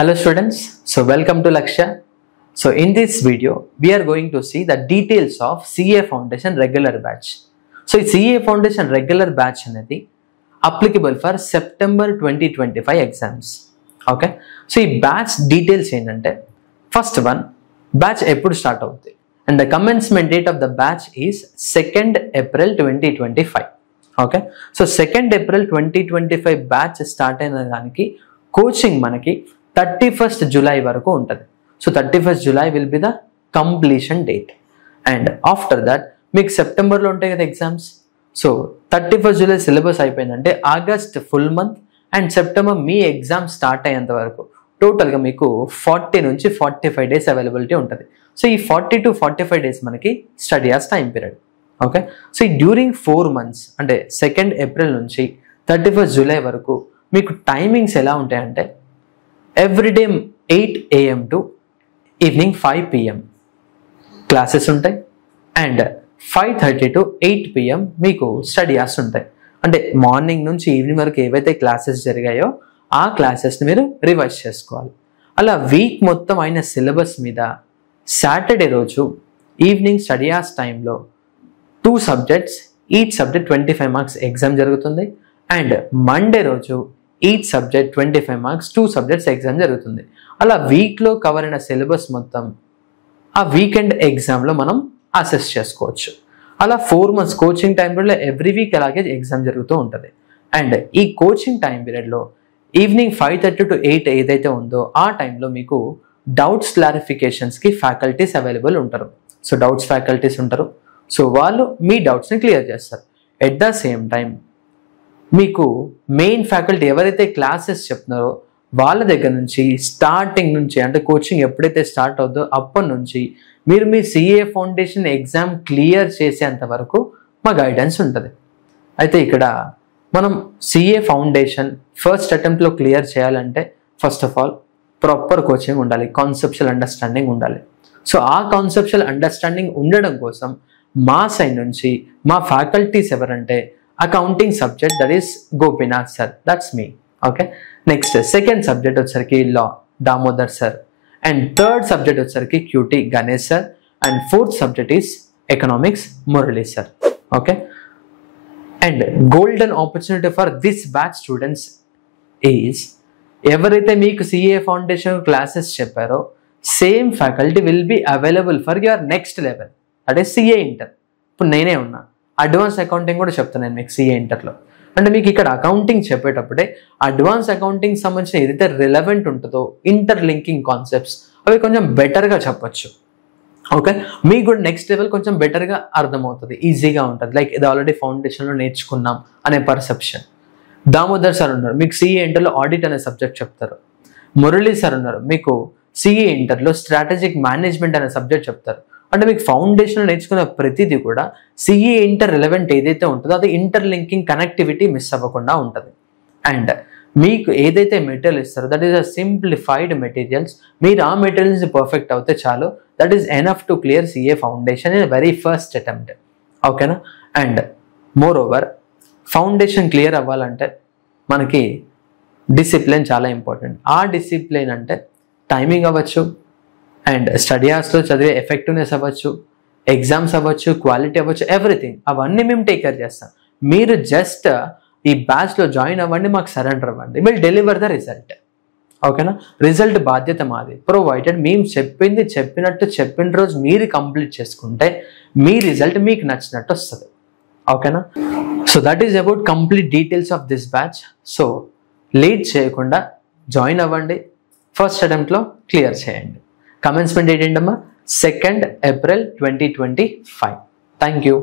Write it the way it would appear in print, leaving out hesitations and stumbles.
Hello students, so welcome to Lakshya. So in this video, we are going to see the details of CA Foundation regular batch. So ఈ CA Foundation regular batch అనేది applicable for September 2025 exams. Okay, so ఈ batch details ఏంటంటే first one, batch ఎప్పుడు start అవుతుంది and the commencement date of the batch is 2nd April 2025. Okay, so 2nd April 2025 batch start అయిన దానికి coaching మనకి 31st July వరకు ఉంటుంది. So 31st July will be the completion date and after that మీకు సెప్టెంబర్లో ఉంటాయి కదా exams. So 31st July syllabus అయిపోయిందంటే August full month and September మీ ఎగ్జామ్ స్టార్ట్ అయ్యేంత వరకు టోటల్గా మీకు 40 నుంచి 45 డేస్ అవైలబిలిటీ ఉంటుంది. సో ఈ 40 to 45 డేస్ మనకి study as time period. Okay, so ఈ డ్యూరింగ్ 4 months అంటే 2nd April నుంచి 31st July వరకు మీకు టైమింగ్స్ ఎలా ఉంటాయంటే everyday 8 AM to evening 5 PM classes ఉంటాయి అండ్ 5:30 to 8 PM మీకు స్టడీ అవర్స్ ఉంటాయి. అంటే మార్నింగ్ నుంచి ఈవినింగ్ వరకు ఏవైతే క్లాసెస్ జరిగాయో ఆ క్లాసెస్ని మీరు రివైజ్ చేసుకోవాలి. అలా వీక్ మొత్తం అయిన సిలబస్ మీద సాటర్డే రోజు ఈవినింగ్ స్టడీ అవర్స్ టైంలో 2 subjects, each subject 25 marks exam జరుగుతుంది అండ్ మండే రోజు each subject 25 marks 2 subjects exam జరుగుతుంది. అలా వీక్లో కవర్ అయిన సిలబస్ మొత్తం ఆ వీకెండ్ ఎగ్జామ్లో మనం అసెస్ చేసుకోవచ్చు. అలా 4 months కోచింగ్ టైం పీరియడ్లో ఎవ్రీ వీక్ అలాగే ఎగ్జామ్ జరుగుతూ ఉంటుంది. అండ్ ఈ కోచింగ్ టైం పీరియడ్లో ఈవినింగ్ 5:30 to 8 ఏదైతే ఉందో ఆ టైంలో మీకు డౌట్స్ క్లారిఫికేషన్స్కి ఫ్యాకల్టీస్ అవైలబుల్ ఉంటారు. సో డౌట్స్ ఫ్యాకల్టీస్ ఉంటారు. సో వాళ్ళు మీ డౌట్స్ని క్లియర్ చేస్తారు. ఎట్ ద సేమ్ టైం మీకు మెయిన్ ఫ్యాకల్టీ ఎవరైతే క్లాసెస్ చెప్తున్నారో వాళ్ళ దగ్గర నుంచి స్టార్టింగ్ నుంచి అంటే కోచింగ్ ఎప్పుడైతే స్టార్ట్ అవుతుందో అప్పటి నుంచి మీరు మీ CA ఫౌండేషన్ ఎగ్జామ్ క్లియర్ చేసేంత వరకు మా గైడెన్స్ ఉంటుంది. అయితే ఇక్కడ మనం CA ఫౌండేషన్ ఫస్ట్ అటెంప్ట్లో క్లియర్ చేయాలంటే first of all proper coaching ఉండాలి, కాన్సెప్చువల్ అండర్స్టాండింగ్ ఉండాలి. సో ఆ కాన్సెప్చువల్ అండర్స్టాండింగ్ ఉండడం కోసం మా సైడ్ నుంచి మా ఫ్యాకల్టీస్ ఎవరంటే accounting subject that is Gopinath sir, that's me. Okay, next second subject వచ్చేసరికి law Damodar sir and third subject వచ్చేసరికి QT Ganesh sir and fourth subject is economics Murali sir. Okay, and golden opportunity for this batch students is ఎవరైతే మీకు CA foundation classes చెప్పారో same faculty will be available for your next level, అంటే CA inter. ఇప్పుడు నేనే ఉన్నా, advance accounting కూడా చెప్తాను మీకు CA ఇంటర్లో. అంటే మీకు ఇక్కడ అకౌంటింగ్ చెప్పేటప్పుడే అడ్వాన్స్ అకౌంటింగ్ సంబంధించిన ఏదైతే రిలవెంట్ ఉంటుందో ఇంటర్ లింకింగ్ కాన్సెప్ట్స్ అవి కొంచెం బెటర్గా చెప్పొచ్చు. ఓకే, మీకు కూడా నెక్స్ట్ లెవెల్ కొంచెం బెటర్గా అర్థమవుతుంది, ఈజీగా ఉంటుంది. లైక్ ఇది ఆల్రెడీ ఫౌండేషన్లో నేర్చుకున్నాం అనే పర్సెప్షన్. దామోదర్ సార్ ఉన్నారు, మీకు CA ఇంటర్లో ఆడిట్ అనే సబ్జెక్ట్ చెప్తారు. మురళీ సార్ ఉన్నారు, మీకు CA ఇంటర్లో స్ట్రాటజిక్ మేనేజ్మెంట్ అనే సబ్జెక్ట్ చెప్తారు. అంటే మీకు ఫౌండేషన్లో నేర్చుకున్న ప్రతిదీ కూడా CA ఇంటర్ రిలవెంట్ ఏదైతే ఉంటుందో అది ఇంటర్ లింకింగ్ కనెక్టివిటీ మిస్ అవ్వకుండా ఉంటుంది. అండ్ మీకు ఏదైతే మెటీరియల్ ఇస్తారో that is a simplified materials. మీరు ఆ మెటీరియల్స్ పర్ఫెక్ట్ అవుతే చాలు, that is enough to clear CA foundation in very first attempt. ఓకేనా, and moreover foundation clear అవ్వాలంటే మనకి డిసిప్లిన్ చాలా ఇంపార్టెంట్. ఆ డిసిప్లిన్ అంటే టైమింగ్ అవ్వచ్చు అండ్ స్టడీ అవర్స్లో చదివే ఎఫెక్టివ్నెస్ అవ్వచ్చు, ఎగ్జామ్స్ అవ్వచ్చు, క్వాలిటీ అవ్వచ్చు, ఎవ్రీథింగ్ అవన్నీ మేము టేక్ కేర్ చేస్తాం. మీరు జస్ట్ ఈ బ్యాచ్లో జాయిన్ అవ్వండి, మాకు సరెండర్ అవ్వండి, విల్ డెలివర్ ద రిజల్ట్. ఓకేనా, రిజల్ట్ బాధ్యత మాది. ప్రొవైడెడ్ మేము చెప్పినట్టు చెప్పిన రోజు మీరు కంప్లీట్ చేసుకుంటే మీ రిజల్ట్ మీకు నచ్చినట్టు వస్తుంది. ఓకేనా, so that is about complete details of this batch. So late చేయకుండా జాయిన్ అవ్వండి, ఫస్ట్ అటెంప్ట్లో క్లియర్ చేయండి. కమెన్స్మెంట్ డేట్ ఏంటమ్మా? 2nd April 2025. Thank you.